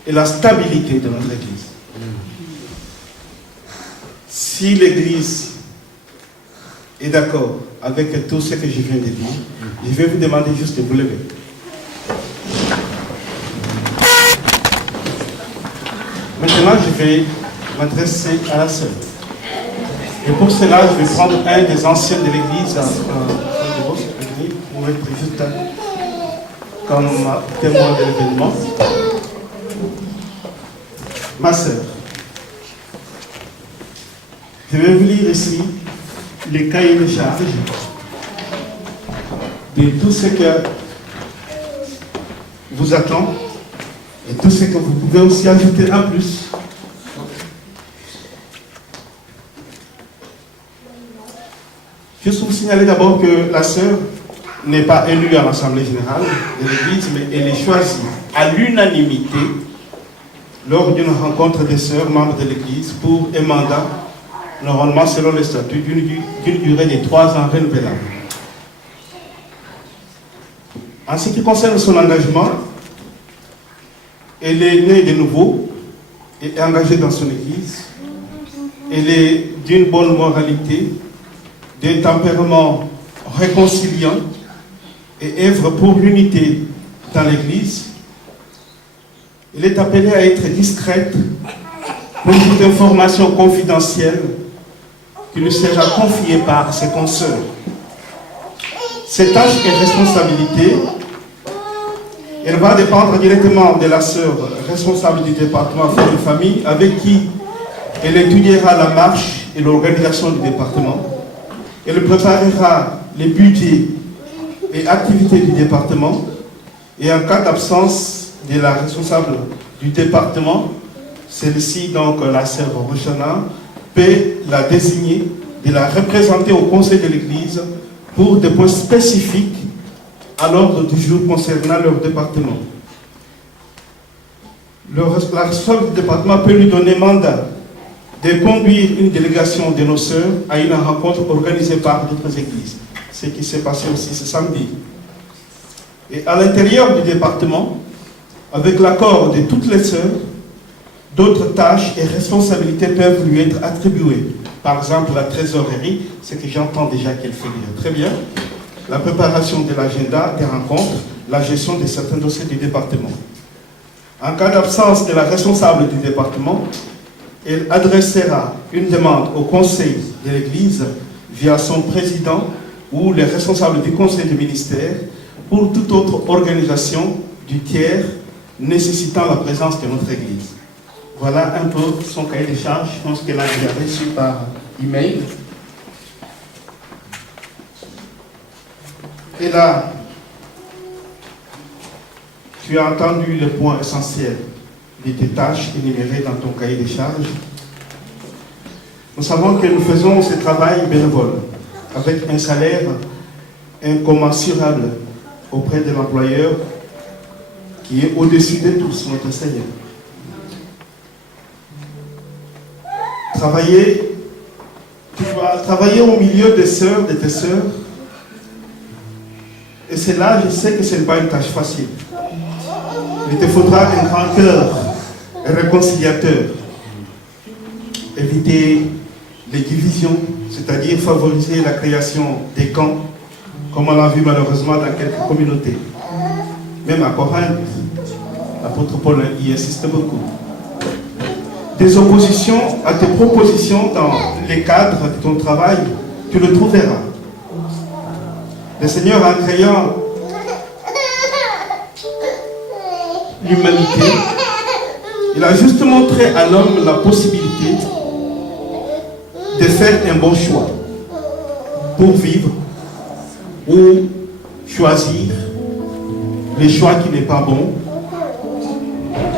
et la stabilité de notre Église. Si l'Église est d'accord avec tout ce que je viens de dire, je vais vous demander juste de vous lever. Maintenant, je vais m'adresser à la sœur. Et pour cela, je vais prendre un des anciens de l'Église, pour être juste comme témoin de l'événement. Ma sœur, je vais vous lire ici les cahiers de charges de tout ce que vous attend et tout ce que vous pouvez aussi ajouter en plus. Juste vous signaler d'abord que la sœur n'est pas élue à l'Assemblée générale de l'Église, mais elle est choisie à l'unanimité lors d'une rencontre des sœurs membres de l'Église pour un mandat, normalement selon les statuts, d'une durée de 3 ans renouvelable. En ce qui concerne son engagement, elle est née de nouveau et engagée dans son Église. Elle est d'une bonne moralité, d'un tempérament réconciliant et œuvre pour l'unité dans l'Église. Elle est appelée à être discrète pour toute information confidentielle qui lui sera confiée par ses consoeurs. Ses tâches et responsabilités, elle va dépendre directement de la sœur responsable du département Affaires de famille avec qui elle étudiera la marche et l'organisation du département. Elle préparera les budgets et activités du département et en cas d'absence de la responsable du département, celle-ci, donc la sœur Rochana, peut la désigner, de la représenter au conseil de l'Église pour des points spécifiques à l'ordre du jour concernant leur département. La responsable du département peut lui donner mandat de conduire une délégation de nos sœurs à une rencontre organisée par d'autres églises. Ce qui s'est passé aussi ce samedi. Et à l'intérieur du département, avec l'accord de toutes les sœurs, d'autres tâches et responsabilités peuvent lui être attribuées. Par exemple, la trésorerie, ce que j'entends déjà qu'elle fait déjà très bien, la préparation de l'agenda des rencontres, la gestion de certains dossiers du département. En cas d'absence de la responsable du département, elle adressera une demande au conseil de l'Église via son président ou les responsables du conseil de ministère pour toute autre organisation du tiers nécessitant la présence de notre Église. Voilà un peu son cahier de charges. Je pense qu'elle a déjà reçu par email. Et là, tu as entendu le point essentiel de tes tâches énumérées dans ton cahier de charges. Nous savons que nous faisons ce travail bénévole avec un salaire incommensurable auprès de l'employeur qui est au-dessus de tous, notre Seigneur. Tu vas travailler au milieu des sœurs, de tes sœurs. Et c'est là, je sais que ce n'est pas une tâche facile. Il te faudra un grand cœur réconciliateur. Éviter les divisions, c'est-à-dire favoriser la création des camps, comme on l'a vu malheureusement dans quelques communautés. Même à Corinthe, l'apôtre Paul y insiste beaucoup. Des oppositions à tes propositions dans les cadres de ton travail, tu le trouveras. Le Seigneur, en créant l'humanité, il a juste montré à l'homme la possibilité de faire un bon choix pour vivre ou choisir le choix qui n'est pas bon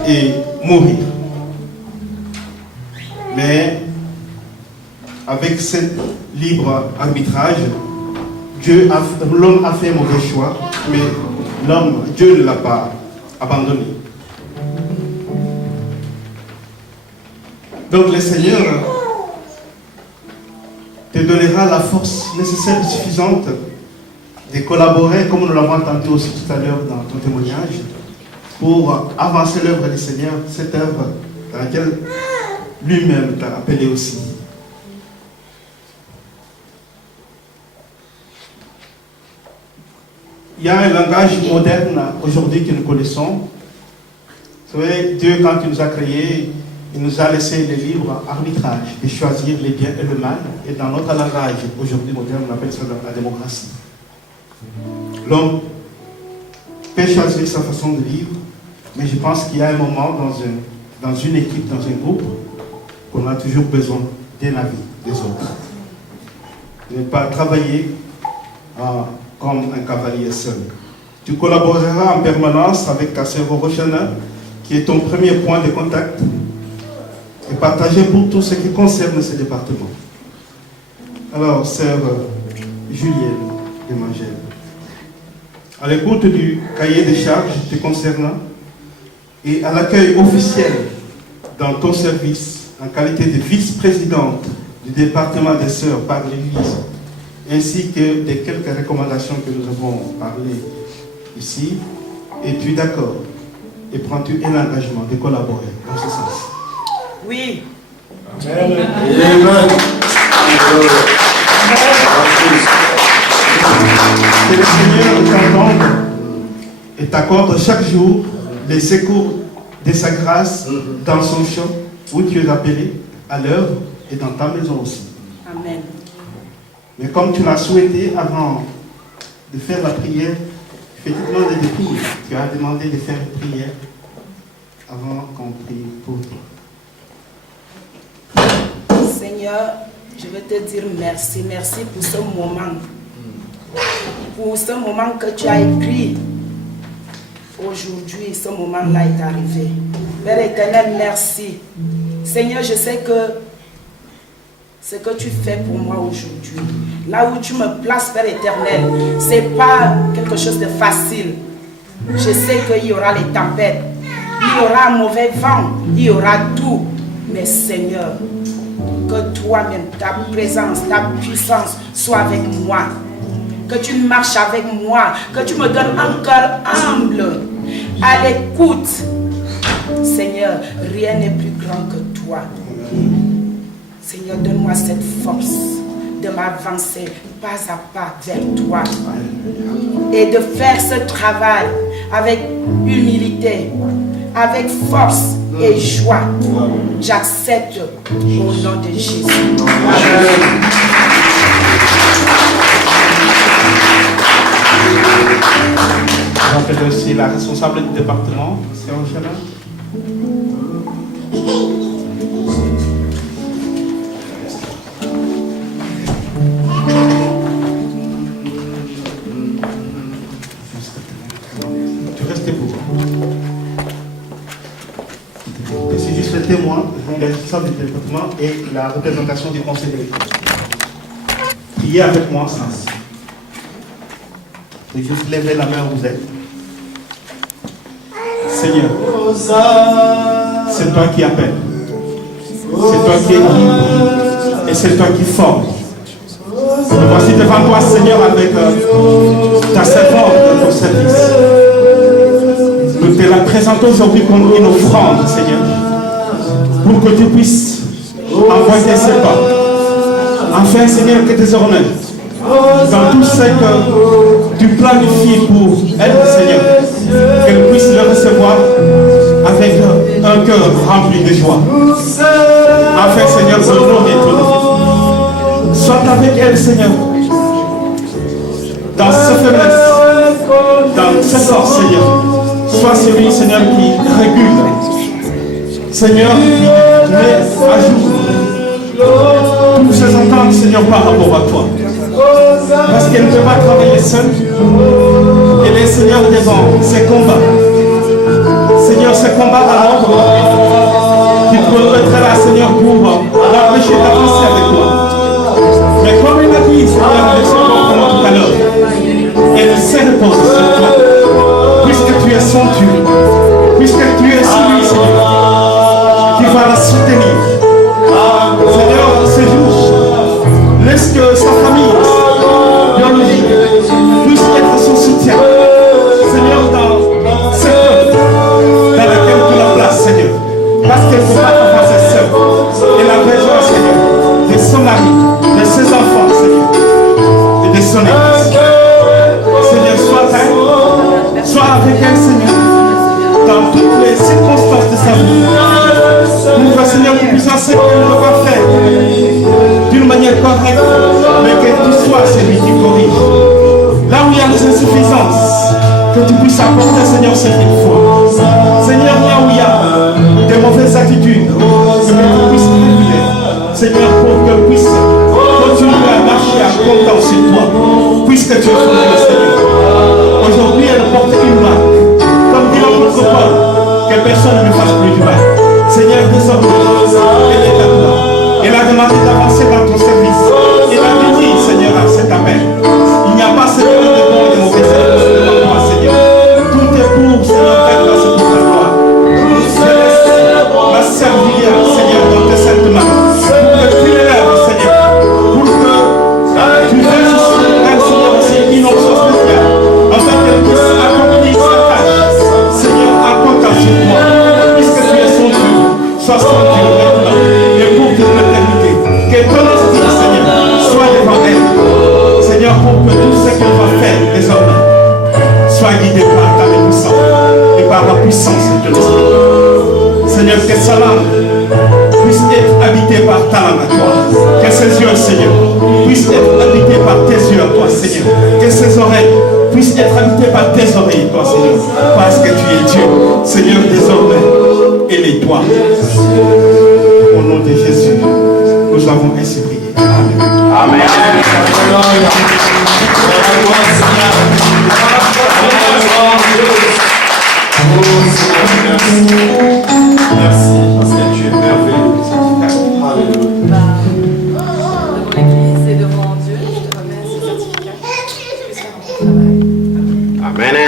et mourir. Mais avec ce libre arbitrage, l'homme a fait un mauvais choix, mais Dieu ne l'a pas abandonné. Donc le Seigneur te donnera la force nécessaire et suffisante de collaborer, comme nous l'avons entendu aussi tout à l'heure dans ton témoignage, pour avancer l'œuvre du Seigneur, cette œuvre dans laquelle lui-même t'a appelé aussi. Il y a un langage moderne aujourd'hui que nous connaissons. Vous savez, Dieu, quand il nous a créés, il nous a laissé le libre arbitrage de choisir le bien et le mal. Et dans notre langage aujourd'hui moderne, on appelle ça la démocratie. L'homme peut choisir sa façon de vivre, mais je pense qu'il y a un moment dans une équipe, dans un groupe, qu'on a toujours besoin d'un avis des autres. Ne pas travailler comme un cavalier seul. Tu collaboreras en permanence avec ta sœur Rochana, qui est ton premier point de contact, et partager pour tout ce qui concerne ce département. Alors, sœur Julienne Emmanuel, à l'écoute du cahier des charges te concernant et à l'accueil officiel dans ton service en qualité de vice-présidente du département des sœurs par l'Église, ainsi que des quelques recommandations que nous avons parlé ici, es-tu d'accord et prends-tu un engagement de collaborer dans ce sens? Oui. Amen. Amen. Que le Seigneur t'entende et t'accorde chaque jour les secours de sa grâce dans son champ où tu es appelé à l'œuvre et dans ta maison aussi. Amen. Mais comme tu l'as souhaité avant de faire la prière, tu t'es demandé de prier. Tu as demandé de faire une prière avant qu'on prie pour toi. Seigneur, je veux te dire merci. Merci pour ce moment. Pour ce moment que tu as écrit. Aujourd'hui, ce moment-là est arrivé. Père éternel, merci. Seigneur, je sais que ce que tu fais pour moi aujourd'hui, là où tu me places, Père éternel, ce n'est pas quelque chose de facile. Je sais qu'il y aura les tempêtes, il y aura un mauvais vent, il y aura tout. Mais Seigneur, que toi-même, ta présence, ta puissance soit avec moi. Que tu marches avec moi, que tu me donnes un cœur humble, à l'écoute. Seigneur, rien n'est plus grand que toi. Seigneur, donne-moi cette force de m'avancer pas à pas vers toi et de faire ce travail avec humilité, avec force et joie. J'accepte au nom de Jésus. Amen. J'appelle aussi la responsable du département, c'est Angela. Tu restes debout. C'est juste le témoin, les responsables du département et la représentation du conseil de l'école. Priez avec moi en sens. Et juste lever la main où vous êtes. Seigneur, c'est toi qui appelles. C'est toi qui équipe. Et c'est toi qui forme. Nous voici devant toi, Seigneur, avec ta servante de ton service. Nous te la présentons aujourd'hui comme une offrande, Seigneur, pour que tu puisses envoyer ses pas. Enfin, Seigneur, que désormais, dans tout ce que tu planifies pour elle, Seigneur, qu'elle puisse le recevoir avec un cœur rempli de joie. Enfin, Seigneur, je l'homme et tout. Sois avec elle, Seigneur, dans sa faiblesse, dans sa force, Seigneur. Sois celui, Seigneur, qui régule, Seigneur, qui met à jour toutes ces ententes, Seigneur, par rapport à toi. Parce qu'elle ne peut pas travailler seule. Elle est, Seigneur, devant ses combats. Seigneur, ces combats à l'ordre, tu peux être là, Seigneur, pour l'empêcher d'avancer avec toi. Mais comme il a dit, Seigneur, laissez-moi tout à l'heure, et le Seigneur repose sur toi, puisque tu es son Dieu, puisque tu es celui, Seigneur, qui va la soutenir. Seigneur, dans ces jours, laisse que sa famille biologique puisse être son soutien. Seigneur, dans cette œuvre dans laquelle tu la places, Seigneur, parce qu'elle ne peut pas avancer seule. Elle a besoin, Seigneur, de son mari, de ses enfants, Seigneur, et de son église. Seigneur, sois avec elle, Seigneur, dans toutes les circonstances de sa vie. Nous, Seigneur, nous puissions ce qu'elle doit faire d'une manière correcte, mais que tu sois celui qui corrige. Là où il y a des insuffisances, que tu puisses apporter, Seigneur, ce qu'il faut. Seigneur, là où il y a des mauvaises attitudes, que tu puisses réguler. Seigneur, pour qu'elle puisse continuer à marcher à compter sur toi, puisque tu es son Dieu, Seigneur. Aujourd'hui, elle porte une marque. Comme dit l'apôtre Paul, que personne ne me fasse plus du mal. Seigneur, désormais, elle est à toi. Elle a demandé d'avancer dans ton service. Elle a dit oui, Seigneur, à cet appel. Il n'y a pas, Seigneur, de bon et de mauvais service devant toi, Seigneur. Tout est pour, Seigneur, ta grâce et pour ta gloire. Je laisse la servir, Seigneur, dans tes saintes mains. Pour que tu l'élèves, Seigneur. Pour que tu fasses sur elle, Seigneur, aussi une onction spéciale. Afin qu'elle puisse accomplir sa tâche. Seigneur, accorde sur toi. Puisque tu es son Dieu, sois son Dieu maintenant. Et pour toute l'éternité. Que ton esprit, Seigneur, soit devant elle. Seigneur, pour que tout ce qu'elle va faire désormais soit guidé par ta puissance et par la puissance de l'esprit. Seigneur, que sa langue puisse être habitée par ta langue à toi. Que ses yeux, Seigneur, puissent être habités par tes yeux à toi, Seigneur. Que ses oreilles puissent être habitées par tes oreilles, toi, Seigneur. Parce que tu es Dieu. Seigneur, désormais, aimez-toi. Au nom de Jésus, nous avons ainsi prié. Amen. Amen. Merci, parce que tu es merveilleux. Alléluia. Devant l'église et devant Dieu, je te remets ce certificat. Que tu puisses faire ton travail. Amen.